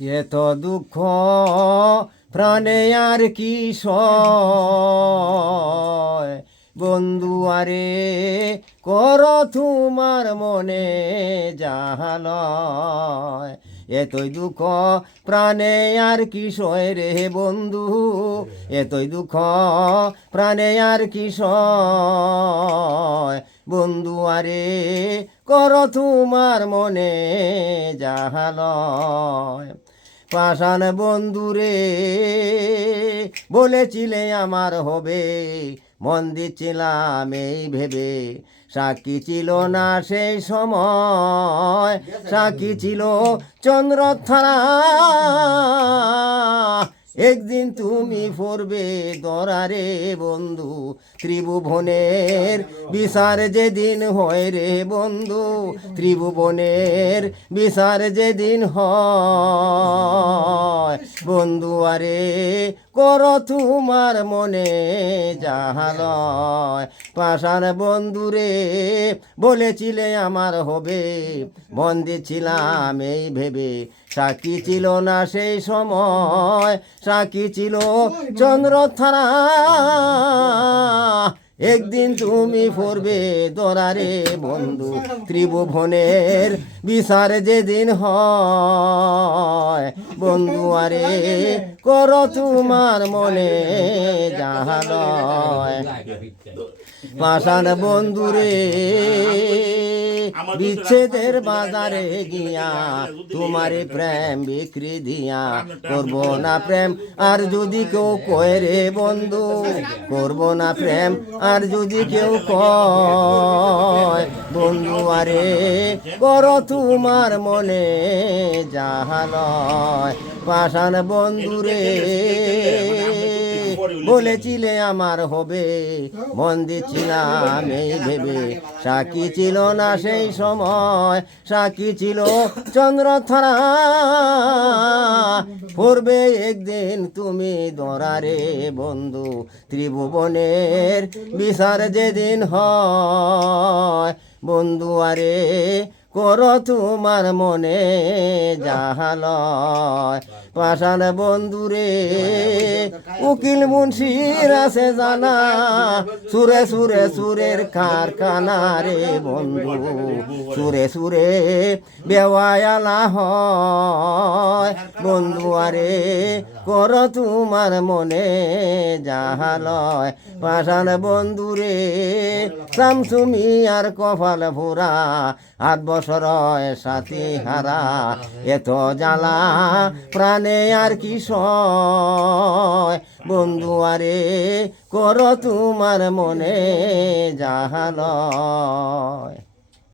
এত দুঃখ প্রাণে আর কি সয়, বন্ধু আরে কর তোমার মনে জাহালয়। এতই দুঃখ প্রাণে আর কি সয় রে বন্ধু, এতই দুঃখ প্রাণে আর কি সয়, বন্ধু আরে কর তোমার মনে জাহালয়। পাষাণ বন্ধুরে বলেছিলে আমার হবে, মন দিচ্ছিলাম এই ভেবে, সাক্ষী ছিল না সেই সময়, সাক্ষী ছিল চন্দ্রথারা। একদিন তুমি পড়বে দরারে বন্ধু, ত্রিভুবনের বিচার যেদিন হয় রে বন্ধু, ত্রিভুবনের বিচার যেদিন হয়, বন্ধু আরে কর তোমার মনে জাহালয়। পাষাণ বন্ধুরে বলেছিলে আমার হবে, মন দিচ্ছিলাম এই ভেবে, সাক্ষী ছিল না সেই সময়, সাক্ষী ছিল চন্দ্রথারা। একদিন তুমি পড়বে দরারে বন্ধু, ত্রিভুবনের বিচার যেদিন হয়, বন্ধু আরে কর তোমার মনে জাহালয়। পাষাণ বন্ধুরে বিচ্ছেদের বাজারে গিয়া তোমারে প্রেম বিক্রি দিয়া, করব না প্রেম আর যদি কেউ কয় রে বন্ধু, করব না প্রেম আর যদি কেউ কয়, বন্ধু আরে কর তোমার মনে জাহালয়। পাষাণ বন্ধুরে বলেছিলে আমার হবে, মন দিচ্ছিলাম এই ভেবে, সাক্ষী ছিল না সেই সময়, সাক্ষী ছিল চন্দ্রথারা। পড়বে একদিন তুমি দরারে বন্ধু, ত্রিভুবনের বিচার যেদিন হয়, বন্ধু আরে কর তোমার মনে জাহালয়। পাষাণ বন্ধুরে উকিল মুন্সির আছে জানা, সুরে সুরে সুরের কারখানা রে বন্ধু, সুরে সুরে বেওয়ায়ালা হয়, বন্ধু আরে কর তোমার মনে জাহালয়। পাষাণ বন্ধুরে শামসুমি আর কপাল ভোরা, 8 বছর সাথী হারা, এত জ্বালা প্রাণে আর কি সয়, বন্ধু আরে কর তোমার মনে জাহালয়।